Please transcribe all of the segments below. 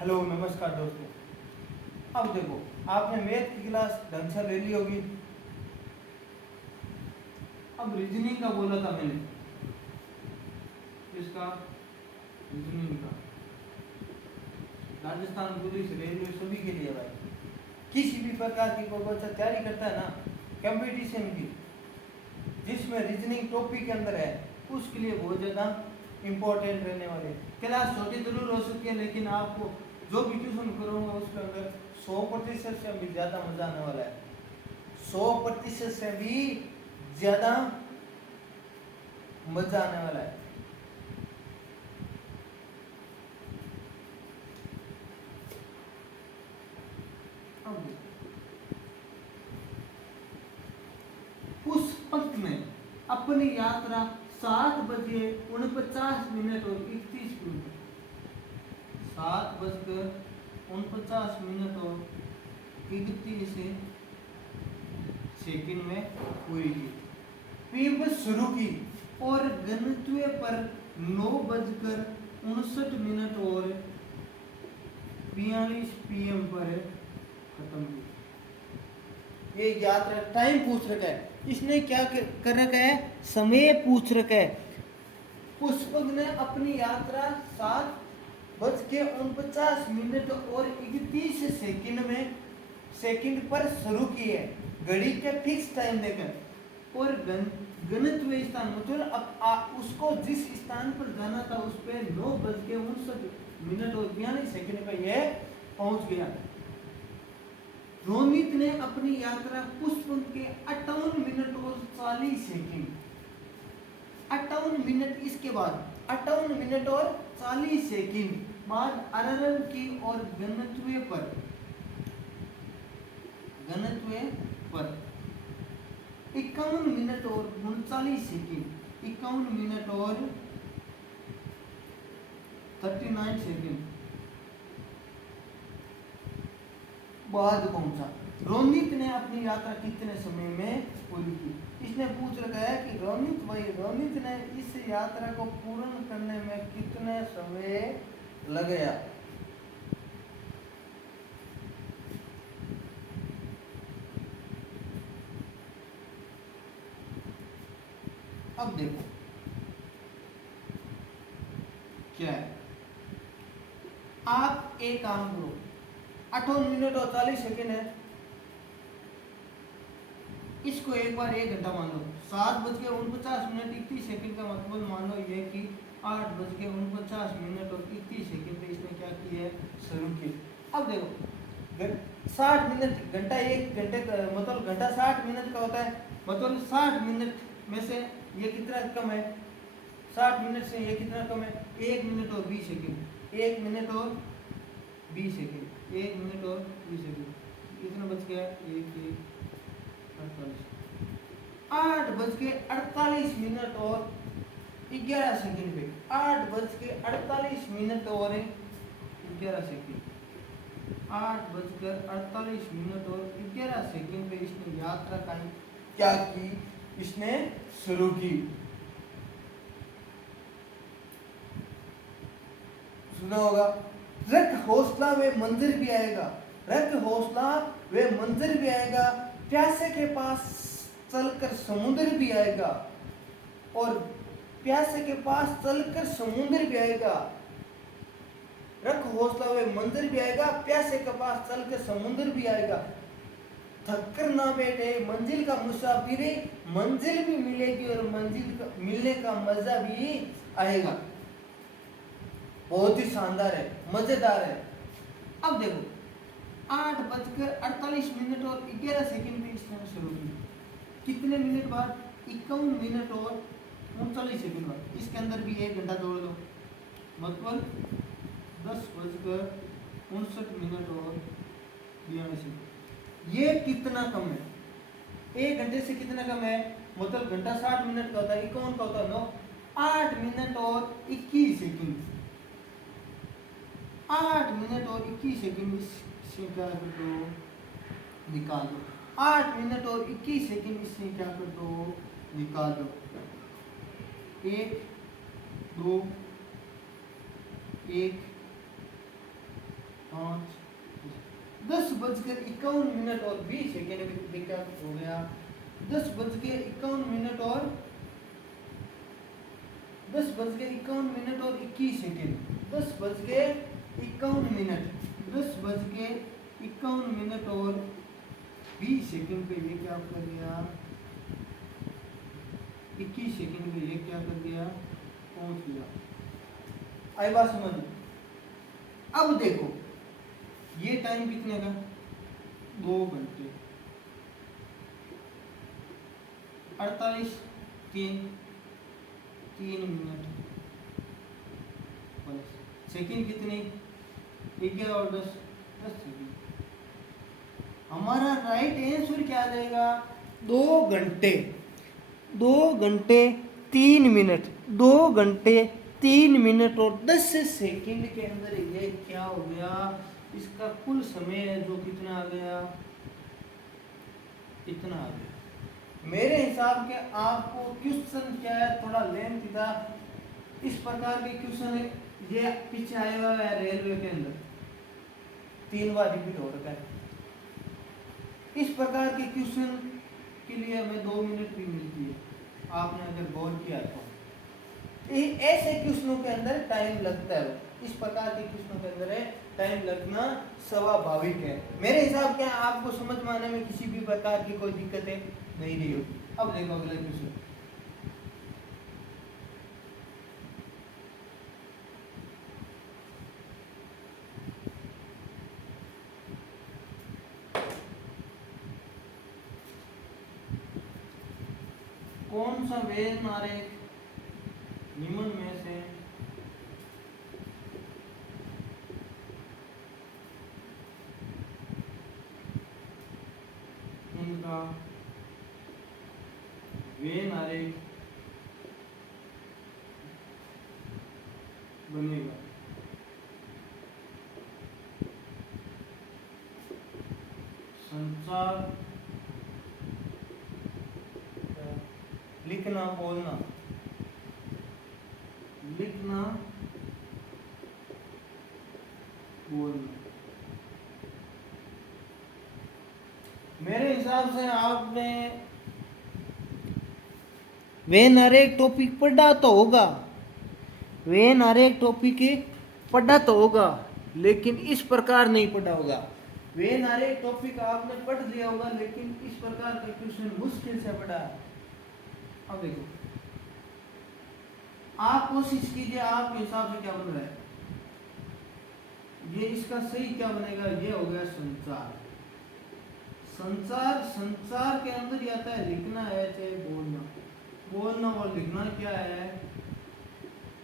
Hello नमस्कार दोस्तों। अब देखो, आपने मैथ की क्लास ढंग से ले ली होगी। अब रीजनिंग का बोला था मैंने, इसका रीजनिंग का राजस्थान पुलिस रेलवे सभी के लिए भाई, किसी भी प्रकार की कोई बच्चा तैयारी करता है ना कंपटीशन की, जिसमें रीजनिंग टॉपिक के अंदर है, उसके लिए बहुत ज़्यादा इम्पोर्टेंट रहने वाले। क्लास छोटी जरूर हो सकती है, लेकिन आपको जो भी ट्यूशन करूँगा उसके अंदर 100% से भी ज़्यादा मजा आने वाला है। 100% से भी ज़्यादा मजा आने वाला है। पुष्पक ने अपनी यात्रा 7:49 और 31 मिनट 7:49 और 31 सेकंड में पूरी की। फिर शुरू की और गंतव्य पर 9:59 और 42 PM पर खत्म की। ये यात्रा टाइम पूछ रखा है, इसने क्या कर रखा है, समय पूछ रखा है। पुष्पक ने अपनी यात्रा 7:49 और 31 सेकंड पर शुरू की है, घड़ी के फिक्स टाइम देकर। और गंतव्य स्थान मतलब उसको जिस स्थान पर जाना था उस पर 9:59 और 42 सेकंड पर यह पहुंच गया। रोनित ने अपनी यात्रा पुष्पक के 58 मिनट और 40 सेकंड 58 मिनट इसके बाद 58 मिनट और 40 सेकंड बाद अररल की और गंतव्य पर 51 मिनट और 39 सेकंड 51 मिनट और 39 सेकंड बाद पहुंचा। रोनित ने अपनी यात्रा कितने समय में पूरी की? इसने पूछ रखा है कि रोनित ने इस यात्रा को पूर्ण करने में कितने समय लगाया। अब देखो क्या है, आप एक काम करो, 58 मिनट और 40 सेकेंड है, इसको एक बार 1 घंटा मान लो। 7:49 का मतलब मान लो ये कि 8:49 और 31 सेकेंड पे इसने क्या किया है, शुरू की। अब देखो 60 मिनट घंटा, 1 घंटे का मतलब घंटा 60 मिनट का होता है, मतलब 60 मिनट में से ये कितना कम है, 60 मिनट से ये कितना कम है, 1 मिनट और 20 सेकेंड 1 मिनट और 20 सेकेंड 1 मिनट और 20 सेकेंड कितना बच गया, 8:48 मिनट और 11 सेकेंड पे 8:48 मिनट और 11 सेकेंड 8:48 मिनट और 11 सेकेंड पे इसने यात्रा का क्या की, इसने शुरू की। सुना होगा, रख हौसला वे मंदिर भी आएगा, रख हौसला वे मंदिर भी आएगा, प्यासे के पास चलकर समुद्र भी आएगा, और प्यासे के पास चलकर समुद्र भी आएगा। रख हौसला वे मंदिर भी आएगा, प्यासे के पास चलकर समुद्र भी आएगा। थक कर ना बैठे मंजिल का मुसाफिर, मंजिल भी मिलेगी और मंजिल का मिलने का मजा भी आएगा। बहुत ही शानदार है, मजेदार है। अब देखो 8:48 मिनट और 11 सेकेंड में इसने शुरू की, कितने मिनट बाद, 51 मिनट और 39 सेकेंड बाद, इसके अंदर भी 1 घंटा जोड़ दो, मतलब 10:59 मिनट और 42 सेकेंड। ये कितना कम है, 1 घंटे से कितना कम है, मतलब घंटा 60 मिनट का होता है, 51 का होता है 9, 8 मिनट और 21 सेकेंड 8 मिनट और 21 सेकेंड इससे क्या कर दो, निकाल दो। 8 मिनट और 21 सेकेंड इससे क्या कर दो, निकाल दो। 1 2 1 5 10:51 और 20 सेकेंड में क्या हो गया? 10:51 और 21 सेकेंड। 10:51 और 20 सेकेंड पे ये क्या कर दिया? 21 सेकेंड पे ये क्या कर दिया? पहुंच गया। आई बात समझ में? अब देखो ये टाइम कितने का? 2 घंटे 48 3 मिनट। सेकेंड कितने? 11 और 10 सेकेंड। हमारा राइट आंसर क्या आ जाएगा? 2 घंटे 3 मिनट 2 घंटे 3 मिनट और 10 सेकेंड के अंदर ये क्या हो गया? इसका कुल समय है जो कितना आ गया? इतना आ गया। मेरे हिसाब के आपको क्वेश्चन क्या है, थोड़ा लेंथ था। इस प्रकार के क्वेश्चन है, ये पीछे आया हुआ है रेलवे के अंदर 3 बार रिपीट हो रखा है। इस प्रकार के क्वेश्चन के लिए हमें 2 मिनट भी मिलती है, आपने अगर गौर किया तो। ऐसे क्वेश्चनों के अंदर टाइम लगता है। इस प्रकार के क्वेश्चनों के अंदर है टाइम लगना स्वाभाविक है। मेरे हिसाब के आपको समझ में आने में किसी भी प्रकार की कोई दिक्कत है नहीं रही होगी। अब देखो अगला क्वेश्चन। कौन सा वेद आरेख निम्न में से इनका वेन आरेख बनेगा? संचार, लिखना बोलना, लिखना बोलना। मेरे हिसाब से आपने वेन आरेख टॉपिक पढ़ा तो होगा, वेन आरेख टॉपिक पढ़ा तो होगा, लेकिन इस प्रकार नहीं पढ़ा होगा। वेन आरेख टॉपिक आपने पढ़ लिया होगा, लेकिन इस प्रकार के क्वेश्चन मुश्किल से पढ़ा। अब देखो आप कोशिश कीजिए, आपके हिसाब से क्या बन रहा है? ये इसका सही क्या बनेगा? ये हो गया संचार। संचार, संचार के अंदर ही आता है लिखना है चाहे बोलना। बोलना और लिखना क्या है?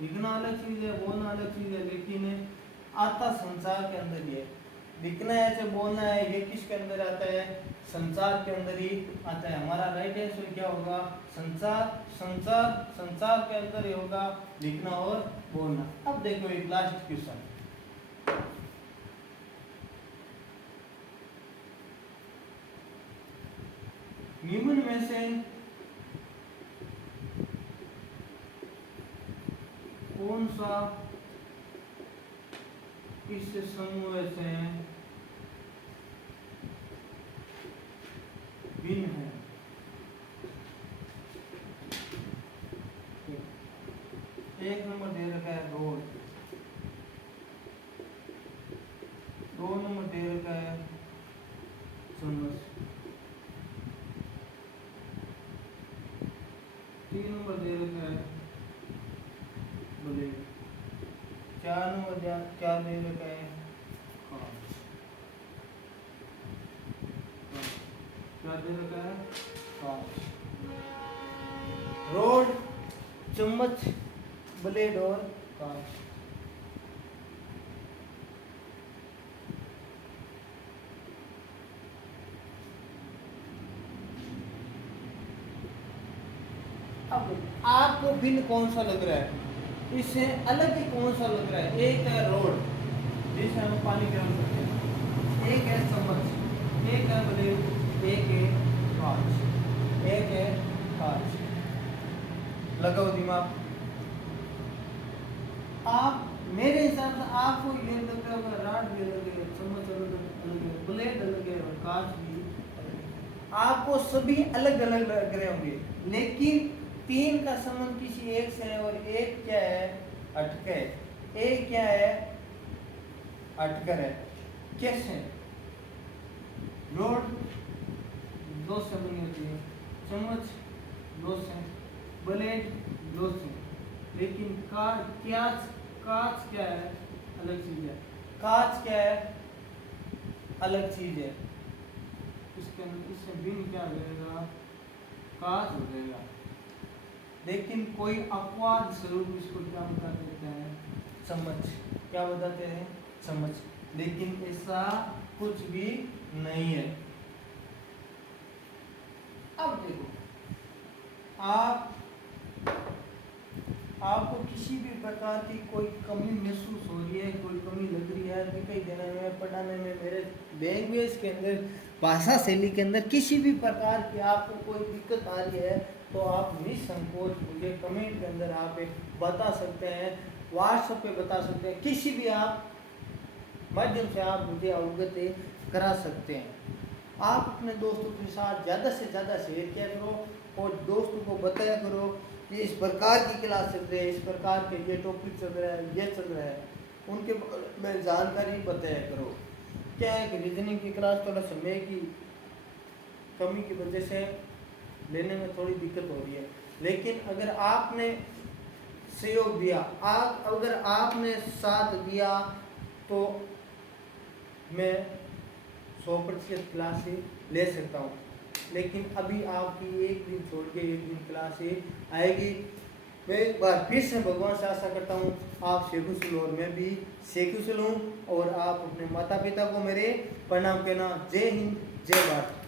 लिखना अलग चीज है, बोलना अलग चीज है, लेकिन आता संचार के अंदर ही है। लिखना है चाहे बोलना है, ये किसके अंदर आता है? संचार के अंदर ही आता है। हमारा राइट आंसर क्या होगा? संचार। संचार, संचार के अंदर ही होगा लिखना और बोलना। अब देखो एक लास्ट क्वेश्चन। निम्न में से कौन सा इस समूह से भिन्न है? एक नंबर दे रखा है रोड, 2 नंबर दे रखा है चम्मच, 3 नंबर दे रखा है ब्लेड, 4 नंबर क्या दे रखा है? क्या दे रखा है? रोड, चम्मच, ब्लेड और कांच। अब आपको भिन्न कौन सा लग रहा है? इससे अलग ही कौन सा लग रहा है? एक है रोड जिसे हम पानी गर्म करते हैं, एक है चम्मच, एक है ब्लेड, एक है कांच, एक है कांच। लगाओ दिमाग। आप मेरे हिसाब से आपको ये लग रहा होगा राड भी अलग है, चम्मच अलग है, ब्लेड अलग है और कांच भी अलग है। आपको सभी अलग अलग लग रहे होंगे, लेकिन तीन का संबंध किसी एक से है और एक क्या है, अटके। एक क्या है, अटकर है। कैसे? रोड दो से बनी होती है, चम्मच दो से, ब्लेड दो से, लेकिन कांच क्या है, अलग चीज है। कांच क्या है, अलग चीज है। इससे भिन्न क्या हो जाएगा, कांच हो जाएगा। लेकिन कोई अपवाद स्वरूप इसको क्या बता देते हैं, चम्मच। क्या बताते हैं, चम्मच। लेकिन ऐसा कुछ भी नहीं है। अब देखो, आपको किसी भी प्रकार की कोई कमी महसूस हो रही है, कोई कमी लग रही है दिखाई देने में, पढ़ाने में, मेरे लैंग्वेज के अंदर, भाषा शैली के अंदर किसी भी प्रकार की आपको कोई दिक्कत आ रही है, तो आप निसंकोच मुझे कमेंट के अंदर आप एक बता सकते हैं, व्हाट्सएप पे बता सकते हैं, किसी भी आप माध्यम से आप मुझे अवगत करा सकते हैं। आप अपने दोस्तों के साथ ज़्यादा से ज़्यादा शेयर किया करो और दोस्तों को बताया करो कि इस प्रकार की क्लास चल रही है, इस प्रकार के ये टॉपिक चल रहा है, ये चल रहा है, उनके बारे में जानकारी बताया करो। क्या है कि रीजनिंग की क्लास थोड़ा समय की कमी की वजह से लेने में थोड़ी दिक्कत हो रही है, लेकिन अगर आपने सहयोग दिया, अगर आपने साथ दिया, तो मैं 100% क्लास ले सकता हूँ। लेकिन अभी आपकी एक दिन छोड़ के एक दिन क्लास आएगी। मैं एक बार फिर से भगवान से आशा करता हूँ आप सेकुशल और मैं भी सेकुशल हूँ, और आप अपने माता पिता को मेरे प्रणाम कहना। जय हिंद, जय भारत।